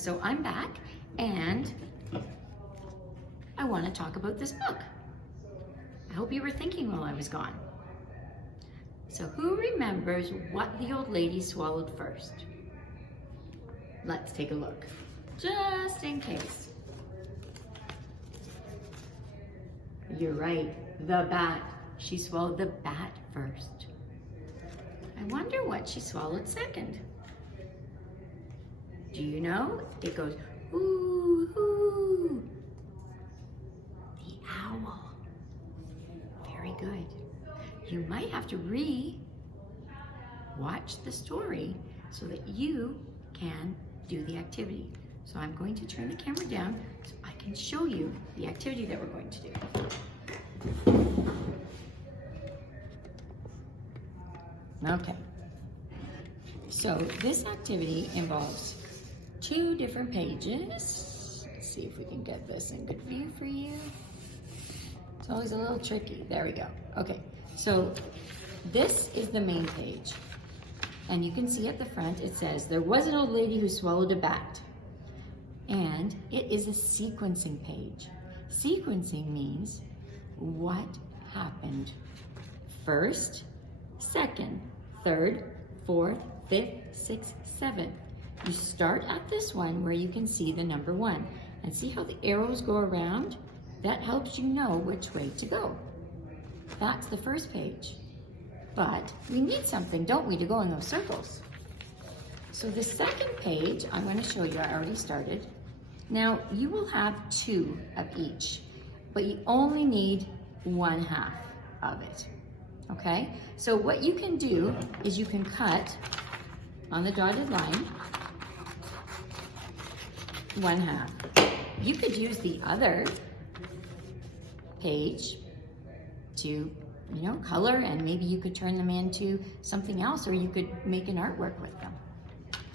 So I'm back and I want to talk about this book. I hope you were thinking while I was gone. So who remembers what the old lady swallowed first? Let's take a look, just in case. You're right, the bat. She swallowed the bat first. I wonder what she swallowed second. Do you know? It goes, ooh, ooh. The owl. Very good. You might have to watch the story so that you can do the activity. So I'm going to turn the camera down so I can show you the activity that we're going to do. Okay. So this activity involves 2 different pages. Let's see if we can get this in good view for you. It's always a little tricky. There we go. Okay, so this is the main page. And you can see at the front it says, there was an old lady who swallowed a bat. And it is a sequencing page. Sequencing means what happened first, second, third, fourth, fifth, sixth, seventh. You start at this one where you can see the number 1 and see how the arrows go around? That helps you know which way to go. That's the first page. But we need something, don't we, to go in those circles? So the second page, I'm going to show you, I already started. Now, you will have 2 of each, but you only need 1/2 of it, okay? So what you can do is you can cut on the dotted line 1/2. You could use the other page to, color, and maybe you could turn them into something else, or you could make an artwork with them.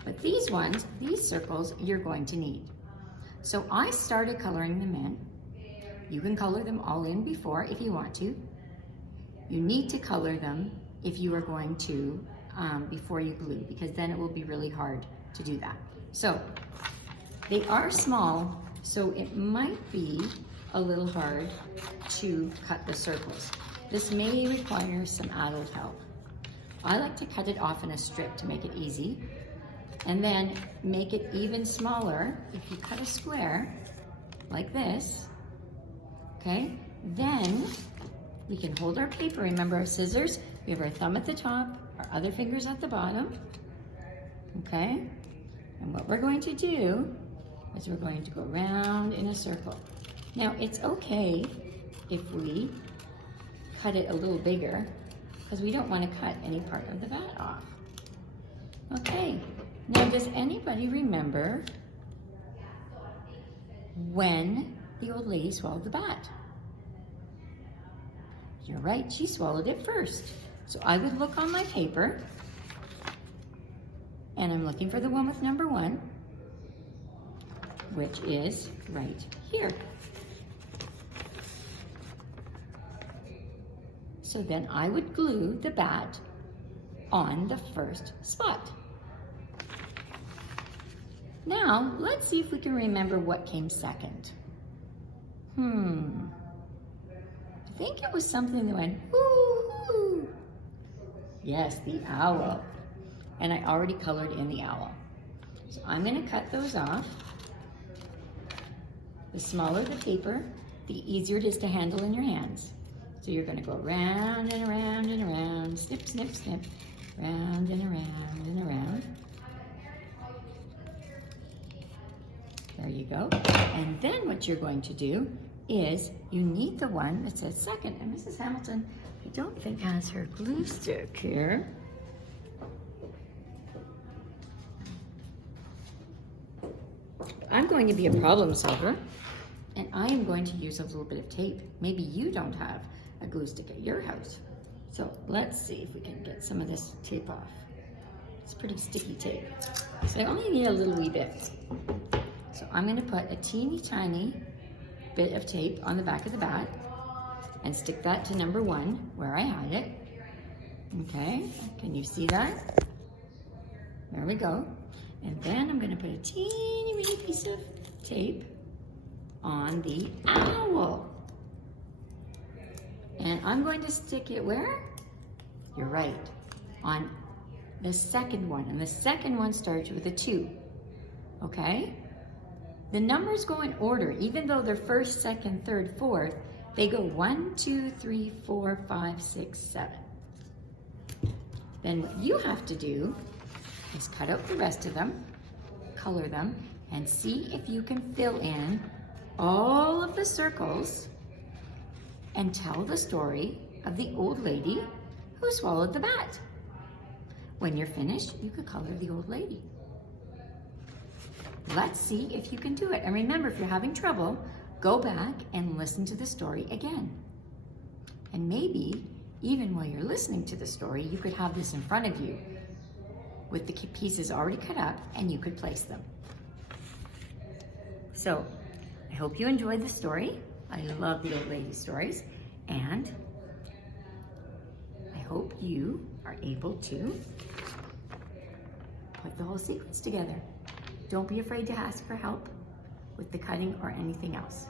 But these ones, these circles, you're going to need. So I started coloring them in. You can color them all in before if you want to. You need to color them if you are going to, before you glue, because then it will be really hard to do that. So they are small, so it might be a little hard to cut the circles. This may require some adult help. I like to cut it off in a strip to make it easy, and then make it even smaller. If you cut a square like this, okay, then we can hold our paper. Remember our scissors? We have our thumb at the top, our other fingers at the bottom, okay? And what we're going to do is we're going to go around in a circle. Now, it's okay if we cut it a little bigger, because we don't want to cut any part of the bat off. Okay, now does anybody remember when the old lady swallowed the bat? You're right, she swallowed it first. So I would look on my paper, and I'm looking for the one with number 1, which is right here. So then I would glue the bat on the first spot. Now, let's see if we can remember what came second. I think it was something that went, woo-hoo. Yes, the owl. And I already colored in the owl. So I'm going to cut those off. The smaller the paper, the easier it is to handle in your hands. So you're going to go around and around and around, snip, snip, snip, round and around and around. There you go. And then what you're going to do is you need the one that says second. And Mrs. Hamilton, I don't think has her glue stick here. I'm going to be a problem solver, and I am going to use a little bit of tape. Maybe you don't have a glue stick at your house. So let's see if we can get some of this tape off. It's pretty sticky tape. So I only need a little wee bit. So I'm going to put a teeny tiny bit of tape on the back of the bat and stick that to number 1 where I had it. Okay, can you see that? There we go. And then I'm gonna put a teeny weeny piece of tape on the owl. And I'm going to stick it where? You're right, on the second one. And the second one starts with a 2, okay? The numbers go in order, even though they're first, second, third, fourth, they go 1, 2, 3, 4, 5, 6, 7. Then what you have to do is cut out the rest of them, color them, and see if you can fill in all of the circles and tell the story of the old lady who swallowed the bat. When you're finished, you could color the old lady. Let's see if you can do it. And remember, if you're having trouble, go back and listen to the story again. And maybe, even while you're listening to the story, you could have this in front of you with the pieces already cut up, and you could place them. So, I hope you enjoyed the story. I love the old lady stories, and I hope you are able to put the whole sequence together. Don't be afraid to ask for help with the cutting or anything else.